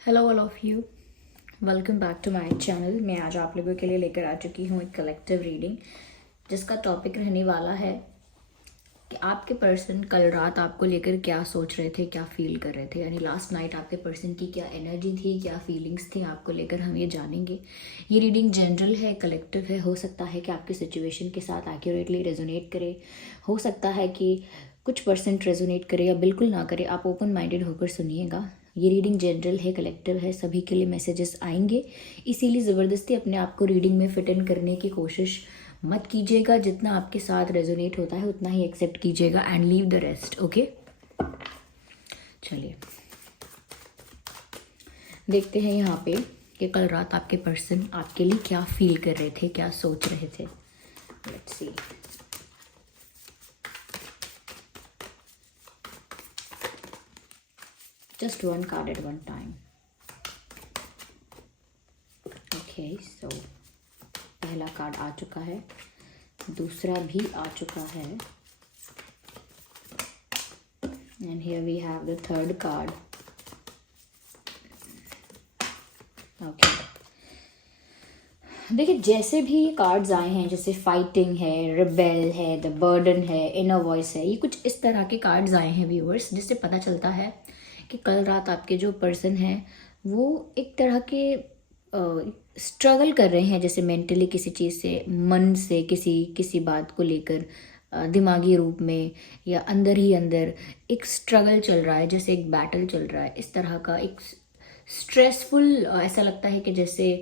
Hello all of you, welcome back to my channel. मैं आज आप लोगों के लिए लेकर आ चुकी हूँ एक कलेक्टिव रीडिंग, जिसका टॉपिक रहने वाला है कि आपके पर्सन कल रात आपको लेकर क्या सोच रहे थे, क्या फील कर रहे थे। यानी लास्ट नाइट आपके पर्सन की क्या एनर्जी थी, क्या फीलिंग्स थी आपको लेकर, हम ये जानेंगे। ये रीडिंग जनरल है, कलेक्टिव है। हो सकता है कि आपकी सिचुएशन के साथ एक्यूरेटली रेजोनेट करे, हो सकता है कि कुछ परसेंट रेजोनेट करे या बिल्कुल ना करे। आप ओपन माइंडेड होकर सुनिएगा। ये रीडिंग जनरल है, कलेक्टिव है, सभी के लिए मैसेजेस आएंगे। इसीलिए ज़बरदस्ती अपने आप को रीडिंग में फिट इन करने की कोशिश मत कीजिएगा। जितना आपके साथ रेजोनेट होता है उतना ही एक्सेप्ट कीजिएगा and leave the rest. Okay, चलिए देखते हैं यहाँ पे कि कल रात आपके पर्सन आपके लिए क्या फील कर रहे थे, क्या सोच रहे थे। Let's see. Just one card at one time. Okay, so पहला कार्ड आ चुका है, दूसरा भी आ चुका है, and here we have the third card. Okay, देखिए जैसे भी ये कार्ड्स आए हैं, जैसे फाइटिंग है, रिबेल है, द बर्डन है, इनर वॉइस है, ये कुछ इस तरह के कार्ड्स आए हैं व्यूअर्स, जिससे पता चलता है कि कल रात आपके जो पर्सन हैं वो एक तरह के स्ट्रगल कर रहे हैं, जैसे मेंटली किसी चीज़ से, मन से, किसी किसी बात को लेकर, दिमागी रूप में या अंदर ही अंदर एक स्ट्रगल चल रहा है, जैसे एक बैटल चल रहा है। इस तरह का एक स्ट्रेसफुल, ऐसा लगता है कि जैसे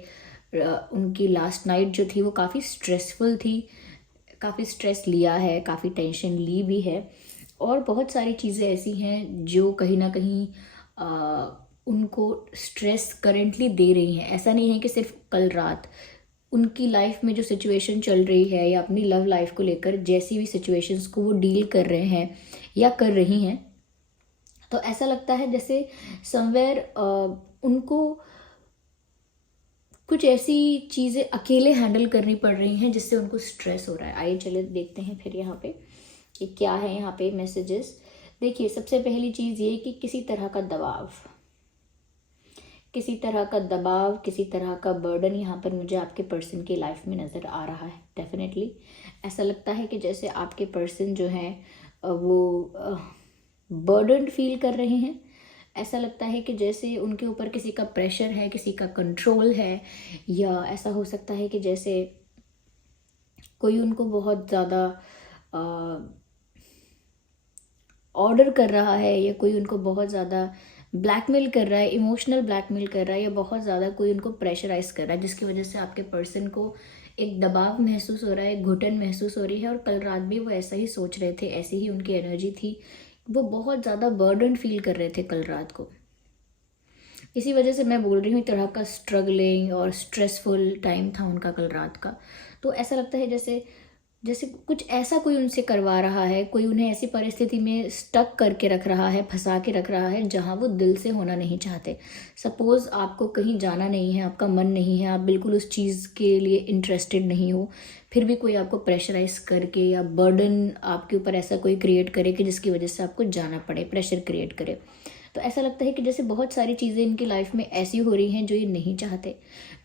उनकी लास्ट नाइट जो थी वो काफ़ी स्ट्रेसफुल थी, काफ़ी स्ट्रेस लिया है, काफ़ी टेंशन ली भी है, और बहुत सारी चीज़ें ऐसी हैं जो कहीं ना कहीं उनको स्ट्रेस करेंटली दे रही हैं। ऐसा नहीं है कि सिर्फ कल रात, उनकी लाइफ में जो सिचुएशन चल रही है या अपनी लव लाइफ को लेकर जैसी भी सिचुएशंस को वो डील कर रहे हैं या कर रही हैं, तो ऐसा लगता है जैसे समवेयर उनको कुछ ऐसी चीज़ें अकेले हैंडल करनी पड़ रही हैं जिससे उनको स्ट्रेस हो रहा है। आइए चले देखते हैं फिर यहाँ पे कि क्या है यहाँ पे मैसेजेस। देखिए, सबसे पहली चीज़ ये कि किसी तरह का दबाव, किसी तरह का दबाव, किसी तरह का बर्डन यहाँ पर मुझे आपके पर्सन की लाइफ में नज़र आ रहा है। डेफिनेटली ऐसा लगता है कि जैसे आपके पर्सन जो हैं वो बर्डन फील कर रहे हैं। ऐसा लगता है कि जैसे उनके ऊपर किसी का प्रेशर है, किसी का कंट्रोल है, या ऐसा हो सकता है कि जैसे कोई उनको बहुत ज़्यादा ऑर्डर कर रहा है, या कोई उनको बहुत ज़्यादा ब्लैकमेल कर रहा है, इमोशनल ब्लैकमेल कर रहा है, या बहुत ज़्यादा कोई उनको प्रेशराइज कर रहा है, जिसकी वजह से आपके पर्सन को एक दबाव महसूस हो रहा है, घुटन महसूस हो रही है। और कल रात भी वो ऐसा ही सोच रहे थे, ऐसी ही उनकी एनर्जी थी, वो बहुत ज़्यादा बर्डन फील कर रहे थे कल रात को। इसी वजह से मैं बोल रही हूँ, एक तरह का स्ट्रगलिंग और स्ट्रेसफुल टाइम था उनका कल रात का। तो ऐसा लगता है जैसे जैसे कुछ ऐसा कोई उनसे करवा रहा है, कोई उन्हें ऐसी परिस्थिति में स्टक करके रख रहा है, फंसा के रख रहा है जहाँ वो दिल से होना नहीं चाहते। सपोज़ आपको कहीं जाना नहीं है, आपका मन नहीं है, आप बिल्कुल उस चीज़ के लिए इंटरेस्टेड नहीं हो, फिर भी कोई आपको प्रेशराइज करके या बर्डन आपके ऊपर ऐसा कोई क्रिएट करे कि जिसकी वजह से आपको जाना पड़े, प्रेशर क्रिएट करे। तो ऐसा लगता है कि जैसे बहुत सारी चीज़ें इनकी लाइफ में ऐसी हो रही हैं जो ये नहीं चाहते।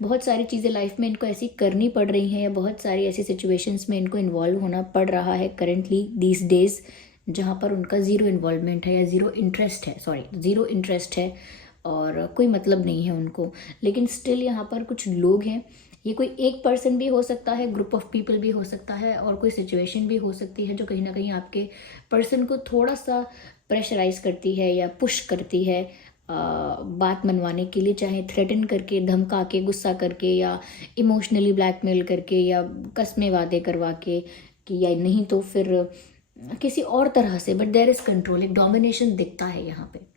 बहुत सारी चीज़ें लाइफ में इनको ऐसी करनी पड़ रही हैं, या बहुत सारी ऐसी सिचुएशंस में इनको इन्वॉल्व होना पड़ रहा है करेंटली दीज डेज, जहाँ पर उनका ज़ीरो इन्वॉल्वमेंट है, या ज़ीरो इंटरेस्ट है, और कोई मतलब नहीं है उनको। लेकिन स्टिल यहाँ पर कुछ लोग हैं, ये कोई एक पर्सन भी हो सकता है, ग्रुप ऑफ पीपल भी हो सकता है, और कोई सिचुएशन भी हो सकती है जो कहीं ना कहीं आपके पर्सन को थोड़ा सा प्रेशराइज करती है या पुश करती है बात मनवाने के लिए, चाहे थ्रेटन करके, धमका के, गुस्सा करके, या इमोशनली ब्लैकमेल करके, या कस्में वादे करवा के, कि या नहीं तो फिर किसी और तरह से। बट देयर इज़ कंट्रोल, एक डोमिनेशन दिखता है यहाँ पे।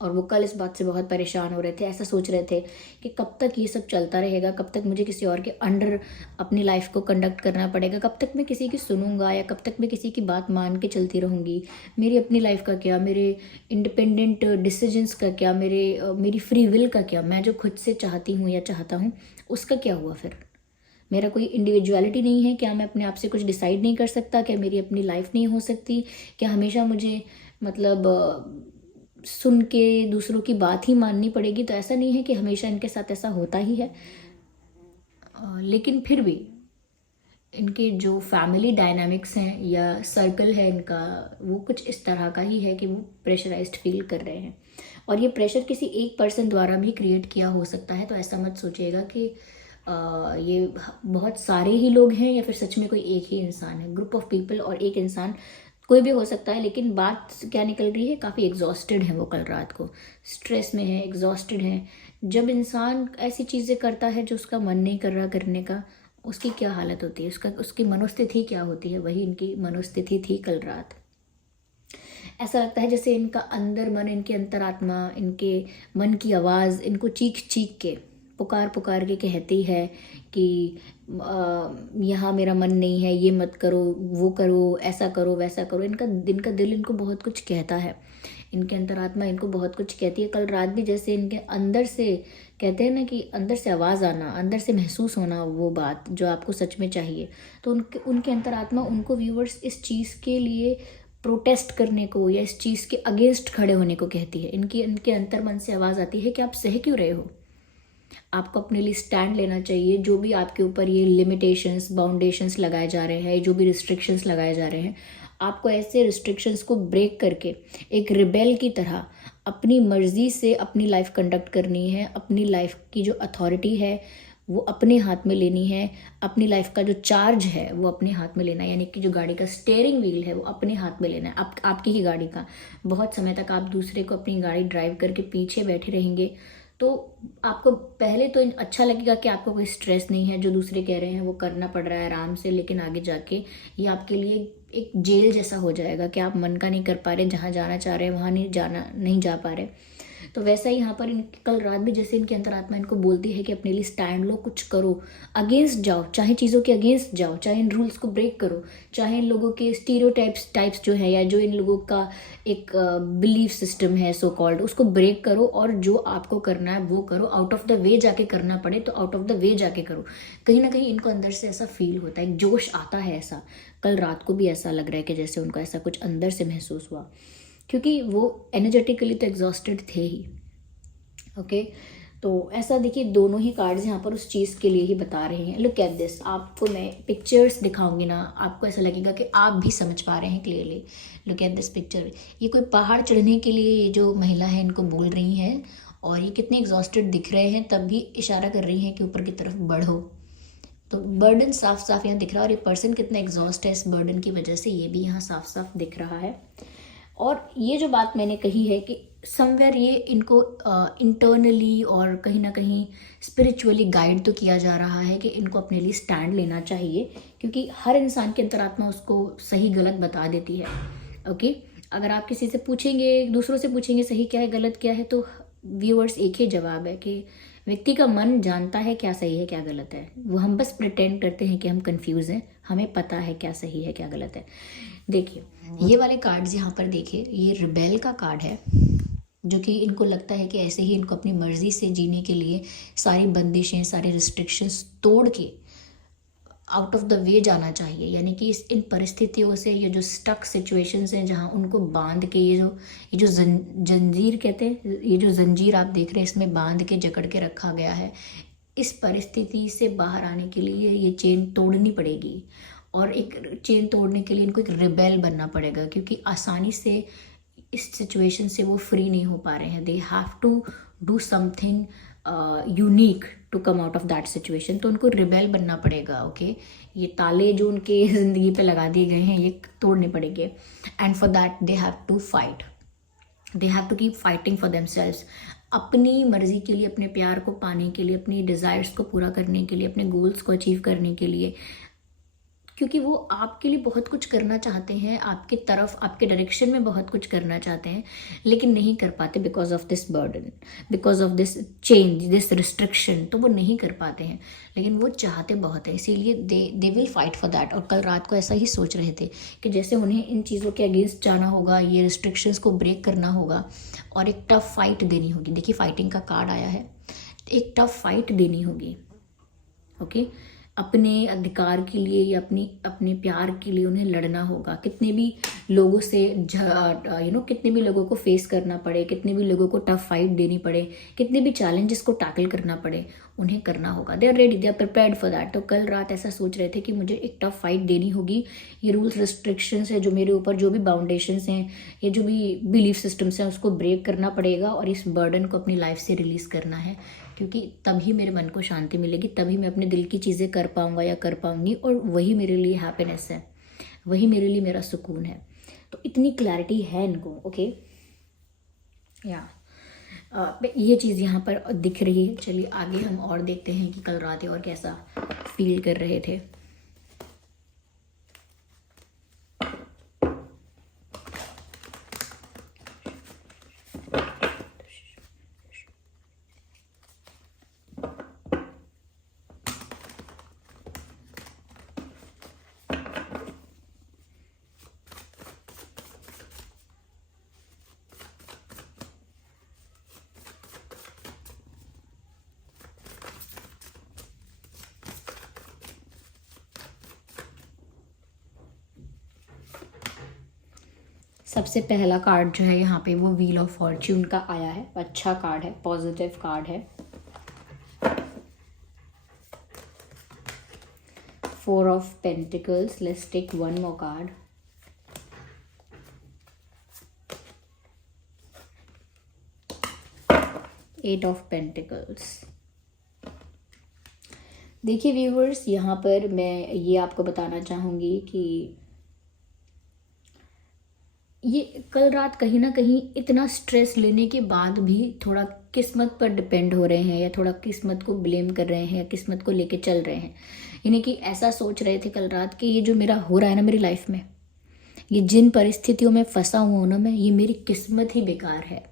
और वो कल इस बात से बहुत परेशान हो रहे थे, ऐसा सोच रहे थे कि कब तक ये सब चलता रहेगा, कब तक मुझे किसी और के अंडर अपनी लाइफ को कंडक्ट करना पड़ेगा, कब तक मैं किसी की सुनूंगा, या कब तक मैं किसी की बात मान के चलती रहूँगी। मेरी अपनी लाइफ का क्या, मेरे इंडिपेंडेंट डिसीजंस का क्या, मेरी फ्री विल का क्या, मैं जो खुद से चाहती हूँ या चाहता हूँ उसका क्या हुआ फिर? मेरा कोई इंडिविजुअलिटी नहीं है क्या? मैं अपने आप से कुछ डिसाइड नहीं कर सकता क्या? मेरी अपनी लाइफ नहीं हो सकती क्या? हमेशा मुझे मतलब सुन के दूसरों की बात ही माननी पड़ेगी, तो ऐसा नहीं है कि हमेशा इनके साथ ऐसा होता ही है। लेकिन फिर भी इनके जो फैमिली डायनामिक्स हैं या सर्कल है इनका, वो कुछ इस तरह का ही है कि वो प्रेशराइज्ड फील कर रहे हैं। और ये प्रेशर किसी एक पर्सन द्वारा भी क्रिएट किया हो सकता है, तो ऐसा मत सोचिएगा कि ये बहुत सारे ही लोग हैं या फिर सच में कोई एक ही इंसान है। ग्रुप ऑफ पीपल और एक इंसान कोई भी हो सकता है। लेकिन बात क्या निकल रही है, काफ़ी एग्जॉस्टेड है वो कल रात को, स्ट्रेस में है, एग्जॉस्टेड है। जब इंसान ऐसी चीज़ें करता है जो उसका मन नहीं कर रहा करने का, उसकी क्या हालत होती है, उसकी मनोस्थिति क्या होती है, वही इनकी मनोस्थिति थी कल रात। ऐसा लगता है जैसे इनका अंदर मन, इनकी अंतरात्मा, इनके मन की आवाज़ इनको चीख चीख के, पुकार पुकार के कहती है कि यहाँ मेरा मन नहीं है, ये मत करो, वो करो, ऐसा करो, वैसा करो। इनका दिल इनको बहुत कुछ कहता है, इनके अंतरात्मा इनको बहुत कुछ कहती है। कल रात भी जैसे इनके अंदर से, कहते हैं ना कि अंदर से आवाज़ आना, अंदर से महसूस होना वो बात जो आपको सच में चाहिए, तो उनके अंतरात्मा उनको, व्यूवर्स, इस चीज़ के लिए प्रोटेस्ट करने को या इस चीज़ के अगेंस्ट खड़े होने को कहती है। इनके अंतर मन से आवाज़ आती है कि आप सह क्यों रहे हो, आपको अपने लिए स्टैंड लेना चाहिए। जो भी आपके ऊपर ये लिमिटेशंस, बाउंडेशंस लगाए जा रहे हैं, जो भी रिस्ट्रिक्शंस लगाए जा रहे हैं, आपको ऐसे रिस्ट्रिक्शंस को ब्रेक करके एक रिबेल की तरह अपनी मर्ज़ी से अपनी लाइफ कंडक्ट करनी है। अपनी लाइफ की जो अथॉरिटी है वो अपने हाथ में लेनी है। अपनी लाइफ का जो चार्ज है वो अपने हाथ में लेना है, यानी कि जो गाड़ी का स्टीयरिंग व्हील है वो अपने हाथ में लेना है, आपकी ही गाड़ी का। बहुत समय तक आप दूसरे को अपनी गाड़ी ड्राइव करके पीछे बैठे रहेंगे तो आपको पहले तो अच्छा लगेगा कि आपको कोई स्ट्रेस नहीं है, जो दूसरे कह रहे हैं वो करना पड़ रहा है आराम से, लेकिन आगे जाके ये आपके लिए एक जेल जैसा हो जाएगा कि आप मन का नहीं कर पा रहे, जहाँ जाना चाह रहे हैं वहाँ नहीं जा पा रहे। तो वैसा ही यहाँ पर कल रात भी जैसे इनकी अंतरात्मा इनको बोलती है कि अपने लिए स्टैंड लो, कुछ करो, अगेंस्ट जाओ, चाहे चीज़ों के अगेंस्ट जाओ, चाहे इन रूल्स को ब्रेक करो, चाहे इन लोगों के टाइप्स जो है या जो इन लोगों का एक बिलीफ सिस्टम है सो कॉल्ड, उसको ब्रेक करो और जो आपको करना है वो करो। आउट ऑफ द वे जाके करना पड़े तो आउट ऑफ द वे जाके करो। कहीं ना कहीं इनको अंदर से ऐसा फील होता है, जोश आता है। ऐसा कल रात को भी ऐसा लग रहा है कि जैसे उनको ऐसा कुछ अंदर से महसूस हुआ, क्योंकि वो एनर्जेटिकली तो एग्जॉस्टेड थे ही। ओके, तो ऐसा देखिए, दोनों ही कार्ड्स यहाँ पर उस चीज़ के लिए ही बता रहे हैं। लुक एट दिस, आपको मैं पिक्चर्स दिखाऊंगी ना, आपको ऐसा लगेगा कि आप भी समझ पा रहे हैं clearly. Look at this picture, ये कोई पहाड़ चढ़ने के लिए ये जो महिला है इनको बोल रही हैं, और ये कितने एग्जॉस्टेड दिख रहे हैं, तब भी इशारा कर रही हैं कि ऊपर की तरफ बढ़ो। तो बर्डन साफ साफ यहाँ दिख रहा है, और ये पर्सन कितना एग्जॉस्ट है इस बर्डन की वजह से, ये भी यहाँ साफ साफ दिख रहा है। और ये जो बात मैंने कही है कि समवेयर ये इनको इंटरनली और कहीं ना कहीं स्पिरिचुअली गाइड तो किया जा रहा है कि इनको अपने लिए स्टैंड लेना चाहिए, क्योंकि हर इंसान की अंतरात्मा उसको सही गलत बता देती है। ओके, अगर आप किसी से पूछेंगे, दूसरों से पूछेंगे सही क्या है गलत क्या है, तो व्यूअर्स एक ही जवाब है कि व्यक्ति का मन जानता है क्या सही है क्या गलत है। वो हम बस प्रिटेंड करते हैं कि हम कंफ्यूज हैं, हमें पता है क्या सही है क्या गलत है। देखिए ये वाले कार्ड्स यहाँ पर देखिए, ये रिबेल का कार्ड है, जो कि इनको लगता है कि ऐसे ही इनको अपनी मर्जी से जीने के लिए सारी बंदिशें, सारे रिस्ट्रिक्शंस तोड़ के आउट ऑफ द वे जाना चाहिए। यानी कि इन परिस्थितियों से, ये जो स्टक सिचुएशंस हैं जहाँ उनको बांध के, ये जो जंजीर कहते हैं, ये जो जंजीर आप देख रहे हैं इसमें बांध के जकड़ के रखा गया है, इस परिस्थिति से बाहर आने के लिए ये चेन तोड़नी पड़ेगी। और एक चेन तोड़ने के लिए इनको एक रिबेल बनना पड़ेगा, क्योंकि आसानी से इस सिचुएशन से वो फ्री नहीं हो पा रहे हैं। They have to do something unique to come out of that situation. तो उनको रिबेल बनना पड़ेगा। ओके, ये ताले जो उनके ज़िंदगी पे लगा दिए गए हैं ये तोड़ने पड़ेंगे। And for that they have to fight, they have to keep fighting for themselves. अपनी मर्जी के लिए, अपने प्यार को पाने के लिए, अपनी डिज़ायर्स को पूरा करने के लिए, अपने गोल्स को अचीव करने के लिए, क्योंकि वो आपके लिए बहुत कुछ करना चाहते हैं, आपके तरफ, आपके डायरेक्शन में बहुत कुछ करना चाहते हैं, लेकिन नहीं कर पाते because of this burden, because of this change, this restriction. तो वो नहीं कर पाते हैं, लेकिन वो चाहते बहुत है, इसीलिए they will fight for that. और कल रात को ऐसा ही सोच रहे थे कि जैसे उन्हें इन चीज़ों के अगेंस्ट जाना होगा, ये रिस्ट्रिक्शंस को ब्रेक करना होगा और एक टफ फाइट देनी होगी। देखिए फाइटिंग का कार्ड आया है, एक टफ फाइट देनी होगी। ओके, अपने अधिकार के लिए या अपने प्यार के लिए उन्हें लड़ना होगा। कितने भी लोगों से कितने भी लोगों को फेस करना पड़े, कितने भी लोगों को टफ फाइट देनी पड़े, कितने भी चैलेंजेस को टैकल करना पड़े, उन्हें करना होगा। They are ready, they are prepared for that. तो कल रात ऐसा सोच रहे थे कि मुझे एक टफ फाइट देनी होगी। ये रूल्स रिस्ट्रिक्शंस है जो मेरे ऊपर, जो भी बाउंडेशंस हैं, ये जो भी बिलीफ सिस्टम्स हैं, उसको ब्रेक करना पड़ेगा और इस बर्डन को अपनी लाइफ से रिलीज़ करना है। क्योंकि तभी मेरे मन को शांति मिलेगी, तभी मैं अपने दिल की चीज़ें कर पाऊँगा या कर पाऊँगी, और वही मेरे लिए हैप्पीनेस है, वही मेरे लिए मेरा सुकून है। तो इतनी क्लैरिटी है इनको। ओके, या ये चीज़ यहाँ पर दिख रही है। चलिए आगे हम और देखते हैं कि कल रात और कैसा फील कर रहे थे। सबसे पहला कार्ड जो है यहाँ पे वो व्हील ऑफ फॉर्च्यून का आया है। अच्छा कार्ड है, पॉजिटिव कार्ड है। 4 of pentacles, let's take one more card. Eight of pentacles. देखिए व्यूवर्स, यहाँ पर मैं ये आपको बताना चाहूँगी कि ये कल रात कहीं ना कहीं इतना स्ट्रेस लेने के बाद भी थोड़ा किस्मत पर डिपेंड हो रहे हैं, या थोड़ा किस्मत को ब्लेम कर रहे हैं, या किस्मत को लेके चल रहे हैं। यानी कि ऐसा सोच रहे थे कल रात कि ये जो मेरा हो रहा है ना मेरी लाइफ में, ये जिन परिस्थितियों में फंसा हुआ ना मैं, ये मेरी किस्मत ही बेकार है।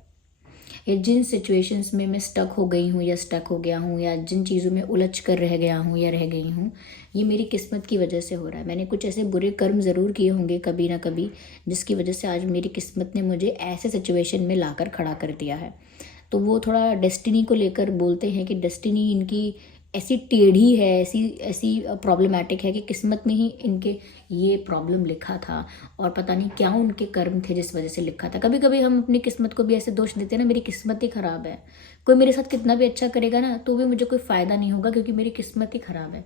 या जिन सिचुएशंस में मैं स्टक हो गई हूँ या स्टक हो गया हूँ, या जिन चीज़ों में उलझ कर रह गया हूँ या रह गई हूँ, ये मेरी किस्मत की वजह से हो रहा है। मैंने कुछ ऐसे बुरे कर्म ज़रूर किए होंगे कभी ना कभी, जिसकी वजह से आज मेरी किस्मत ने मुझे ऐसे सिचुएशन में लाकर खड़ा कर दिया है। तो वो थोड़ा डेस्टिनी को लेकर बोलते हैं कि डेस्टिनी इनकी ऐसी टेढ़ी है, ऐसी ऐसी प्रॉब्लमेटिक है कि किस्मत में ही इनके ये प्रॉब्लम लिखा था, और पता नहीं क्या उनके कर्म थे जिस वजह से लिखा था। कभी कभी हम अपनी किस्मत को भी ऐसे दोष देते हैं ना, मेरी किस्मत ही ख़राब है। कोई मेरे साथ कितना भी अच्छा करेगा ना तो भी मुझे कोई फ़ायदा नहीं होगा, क्योंकि मेरी किस्मत ही ख़राब है।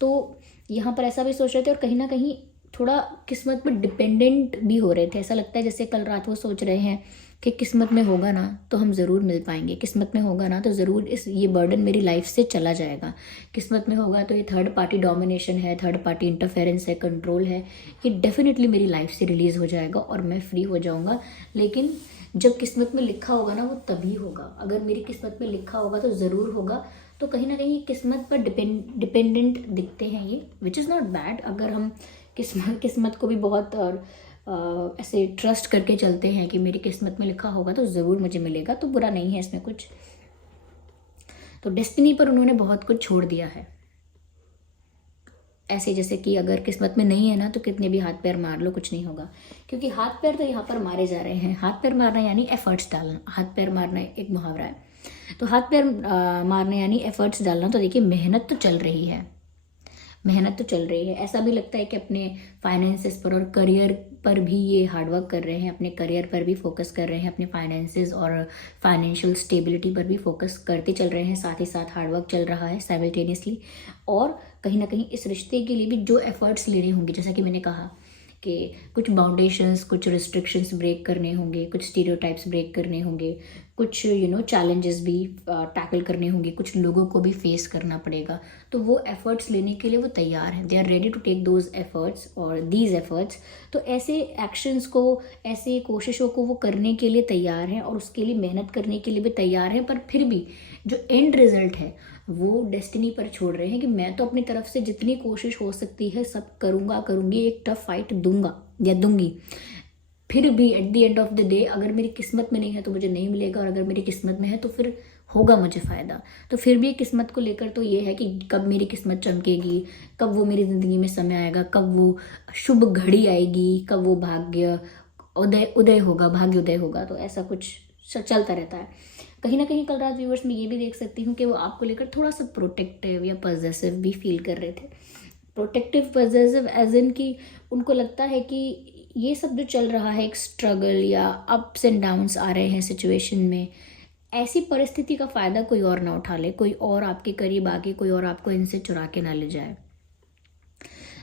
तो यहाँ पर ऐसा भी सोच रहे थे, और कहीं ना कहीं थोड़ा किस्मत पर डिपेंडेंट भी हो रहे थे। ऐसा लगता है जैसे कल रात वो सोच रहे हैं कि किस्मत में होगा ना तो हम ज़रूर मिल पाएंगे, किस्मत में होगा ना तो ज़रूर ये बर्डन मेरी लाइफ से चला जाएगा, किस्मत में होगा तो ये थर्ड पार्टी डोमिनेशन है, थर्ड पार्टी इंटरफेरेंस है, कंट्रोल है, ये डेफिनेटली मेरी लाइफ से रिलीज़ हो जाएगा और मैं फ्री हो जाऊँगा। लेकिन जब किस्मत में लिखा होगा ना वो तभी होगा। अगर मेरी किस्मत में लिखा होगा तो ज़रूर होगा। तो कहीं ना कहीं किस्मत पर डिपेंडेंट दिखते हैं ये, विच इज़ नॉट बैड। अगर हम किस्मत को भी बहुत ऐसे ट्रस्ट करके चलते हैं कि मेरी किस्मत में लिखा होगा तो ज़रूर मुझे मिलेगा, तो बुरा नहीं है इसमें कुछ। तो डेस्टिनी पर उन्होंने बहुत कुछ छोड़ दिया है। ऐसे जैसे कि अगर किस्मत में नहीं है ना तो कितने भी हाथ पैर मार लो कुछ नहीं होगा, क्योंकि हाथ पैर तो यहाँ पर मारे जा रहे हैं। हाथ पैर मारना यानी एफर्ट्स डालना, हाथ पैर मारना एक मुहावरा है। तो हाथ पैर मारना यानी एफर्ट्स डालना। तो देखिए मेहनत तो चल रही है, मेहनत तो चल रही है। ऐसा भी लगता है कि अपने फाइनेंसेस पर और करियर पर भी ये हार्डवर्क कर रहे हैं, अपने करियर पर भी फोकस कर रहे हैं, अपने फाइनेंसेस और फाइनेंशियल स्टेबिलिटी पर भी फोकस करते चल रहे हैं। साथ ही साथ हार्डवर्क चल रहा है साइमल्टेनियसली। और कहीं ना कहीं इस रिश्ते के लिए भी जो एफर्ट्स लेने होंगे, जैसा कि मैंने कहा कि कुछ बाउंडेशंस, कुछ रिस्ट्रिक्शंस ब्रेक करने होंगे, कुछ स्टीरियोटाइप्स ब्रेक करने होंगे, कुछ चैलेंजेस भी टैकल करने होंगे, कुछ लोगों को भी फेस करना पड़ेगा। तो वो एफर्ट्स लेने के लिए वो तैयार हैं, they are ready to take those efforts और दीज एफर्ट्स। तो ऐसे एक्शंस को, ऐसे कोशिशों को वो करने के लिए तैयार हैं और उसके लिए मेहनत करने के लिए भी तैयार हैं। पर फिर भी जो एंड रिजल्ट है वो डेस्टिनी पर छोड़ रहे हैं कि मैं तो अपनी तरफ से जितनी कोशिश हो सकती है सब करूँगी, एक टफ फाइट दूंगा या दूंगी। फिर भी at the end of the day अगर मेरी किस्मत में नहीं है तो मुझे नहीं मिलेगा, और अगर मेरी किस्मत में है तो फिर होगा मुझे फ़ायदा। तो फिर भी किस्मत को लेकर तो ये है कि कब मेरी किस्मत चमकेगी, कब वो मेरी ज़िंदगी में समय आएगा, कब वो शुभ घड़ी आएगी, कब वो भाग्य उदय होगा, भाग्य उदय होगा। तो ऐसा कुछ चलता रहता है। कहीं ना कहीं कल रात व्यूवर्स में ये भी देख सकती हूँ कि वो आपको लेकर थोड़ा सा प्रोटेक्टिव या पॉजेसिव भी फील कर रहे थे। प्रोटेक्टिव पॉजेसिव एज इन कि उनको लगता है कि ये सब जो चल रहा है, एक स्ट्रगल या अप्स एंड डाउन्स आ रहे हैं सिचुएशन में, ऐसी परिस्थिति का फ़ायदा कोई और ना उठा ले, कोई और आपके करीब आके कोई और आपको इनसे चुरा के ना ले जाए।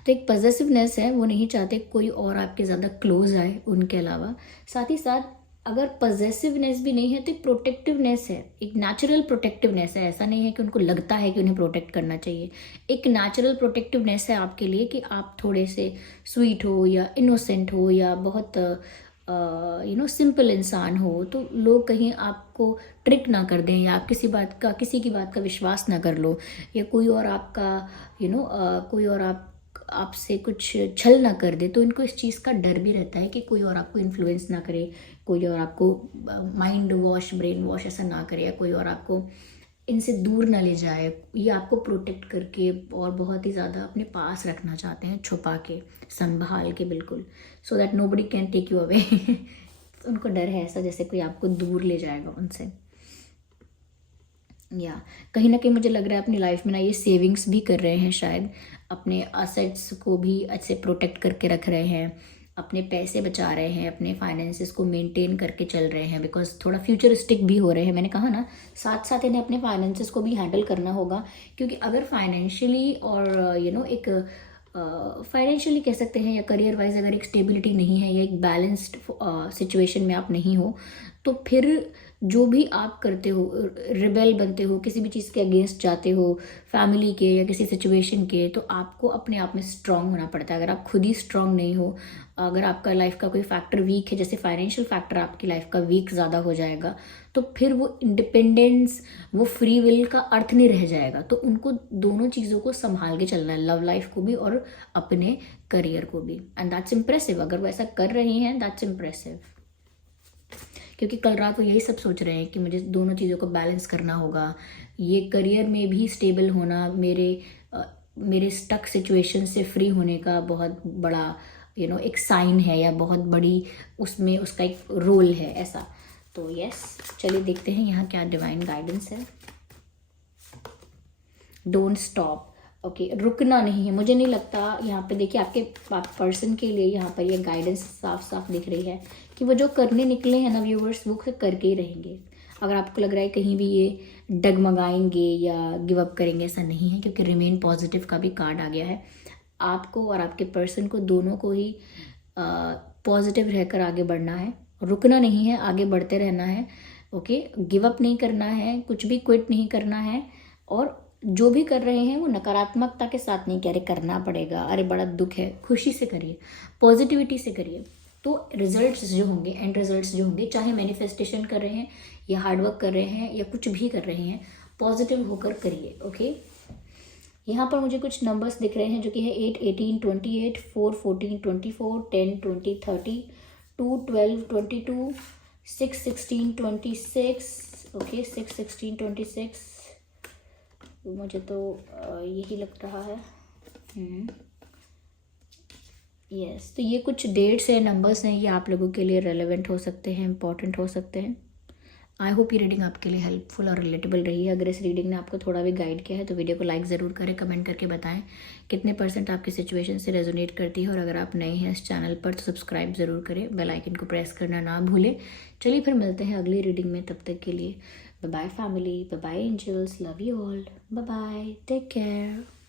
तो एक पॉजेसिवनेस है, वो नहीं चाहते कोई और आपके ज़्यादा क्लोज आए उनके अलावा। साथ ही साथ अगर पॉजेसिवनेस भी नहीं है तो एक प्रोटेक्टिवनेस है, एक नेचुरल प्रोटेक्टिवनेस है। ऐसा नहीं है कि उनको लगता है कि उन्हें प्रोटेक्ट करना चाहिए, एक नेचुरल प्रोटेक्टिवनेस है आपके लिए कि आप थोड़े से स्वीट हो या इनोसेंट हो या बहुत सिंपल इंसान हो, तो लोग कहीं आपको ट्रिक ना कर दें या आप किसी की बात का विश्वास ना कर लो, या कोई और आपका कोई और आपसे कुछ छल ना कर दे। तो इनको इस चीज़ का डर भी रहता है कि कोई और आपको इन्फ्लुएंस ना करे, कोई और आपको माइंड वॉश, ब्रेन वॉश ऐसा ना करे, या कोई और आपको इनसे दूर ना ले जाए। ये आपको प्रोटेक्ट करके और बहुत ही ज़्यादा अपने पास रखना चाहते हैं, छुपा के, संभाल के, बिल्कुल, so that nobody can take you away. उनको डर है ऐसा जैसे कोई आपको दूर ले जाएगा उनसे। या कहीं ना कहीं मुझे लग रहा है अपनी लाइफ में ना ये सेविंग्स भी कर रहे हैं, शायद अपने असेट्स को भी अच्छे प्रोटेक्ट करके रख रहे हैं, अपने पैसे बचा रहे हैं, अपने फाइनेंसेस को मेंटेन करके चल रहे हैं, बिकॉज थोड़ा फ्यूचरिस्टिक भी हो रहे हैं। मैंने कहा ना, साथ साथ इन्हें अपने फाइनेंसेस को भी हैंडल करना होगा, क्योंकि अगर फाइनेंशियली और एक फाइनेंशियली कह सकते हैं या करियर वाइज अगर एक स्टेबिलिटी नहीं है या एक बैलेंस्ड सिचुएशन में आप नहीं हो, तो फिर जो भी आप करते हो, रिबेल बनते हो, किसी भी चीज़ के अगेंस्ट जाते हो, फैमिली के या किसी सिचुएशन के, तो आपको अपने आप में स्ट्रांग होना पड़ता है। अगर आप खुद ही स्ट्रांग नहीं हो, अगर आपका लाइफ का कोई फैक्टर वीक है, जैसे फाइनेंशियल फैक्टर आपकी लाइफ का वीक ज़्यादा हो जाएगा, तो फिर वो इंडिपेंडेंस, वो फ्री विल का अर्थ नहीं रह जाएगा। तो उनको दोनों चीज़ों को संभाल के चलना है, लव लाइफ को भी और अपने करियर को भी, एंड दैट्स इम्प्रेसिव। अगर वो ऐसा कर रही हैं, दैट्स इम्प्रेसिव, क्योंकि कल रात वो यही सब सोच रहे हैं कि मुझे दोनों चीज़ों को बैलेंस करना होगा, ये करियर में भी स्टेबल होना मेरे स्टक सिचुएशन से फ्री होने का बहुत बड़ा एक साइन है, या बहुत बड़ी उसमें उसका एक रोल है ऐसा। तो यस, चलिए देखते हैं यहाँ क्या डिवाइन गाइडेंस है। डोंट स्टॉप, ओके, रुकना नहीं है। मुझे नहीं लगता, यहाँ पे देखिए आपके पर्सन के लिए यहाँ पर ये गाइडेंस साफ साफ दिख रही है कि वो जो करने निकले हैं ना व्यूवर्स, वो करके ही रहेंगे। अगर आपको लग रहा है कहीं भी ये डगमगाएंगे या गिव अप करेंगे, ऐसा नहीं है, क्योंकि रिमेन पॉजिटिव का भी कार्ड आ गया है। आपको और आपके पर्सन को दोनों को ही पॉजिटिव रहकर आगे बढ़ना है, रुकना नहीं है, आगे बढ़ते रहना है, ओके, गिव अप नहीं करना है, कुछ भी क्विट नहीं करना है। और जो भी कर रहे हैं वो नकारात्मकता के साथ नहीं कह रहे करना पड़ेगा, अरे बड़ा दुख है, खुशी से करिए, पॉजिटिविटी से करिए। तो रिजल्ट्स जो होंगे, एंड रिजल्ट्स जो होंगे, चाहे मैनिफेस्टेशन कर रहे हैं या हार्डवर्क कर रहे हैं या कुछ भी कर रहे हैं, पॉजिटिव होकर करिए, ओके। यहाँ पर मुझे कुछ नंबर्स दिख रहे हैं जो कि है 8, 18, 28, 4, 14, 24, 10, 20, 30, 2, 12, 22, 6, 16, 26, ओके, 6, 16, 26, मुझे तो यही लग रहा है। यस, तो ये कुछ डेट्स हैं, नंबर्स हैं, ये आप लोगों के लिए रेलेवेंट हो सकते हैं, इंपॉर्टेंट हो सकते हैं। आई होप ये रीडिंग आपके लिए हेल्पफुल और रिलेटेबल रही है। अगर इस रीडिंग ने आपको थोड़ा भी गाइड किया है तो वीडियो को लाइक ज़रूर करें, कमेंट करके बताएं कितने % आपकी सिचुएशन से रेजोनेट करती है। और अगर आप नए हैं इस चैनल पर तो सब्सक्राइब ज़रूर करें, बेल आइकन को प्रेस करना ना भूलें। चलिए फिर मिलते हैं अगली रीडिंग में, तब तक के लिए bye bye family, bye bye angels, love you all, bye bye, take care.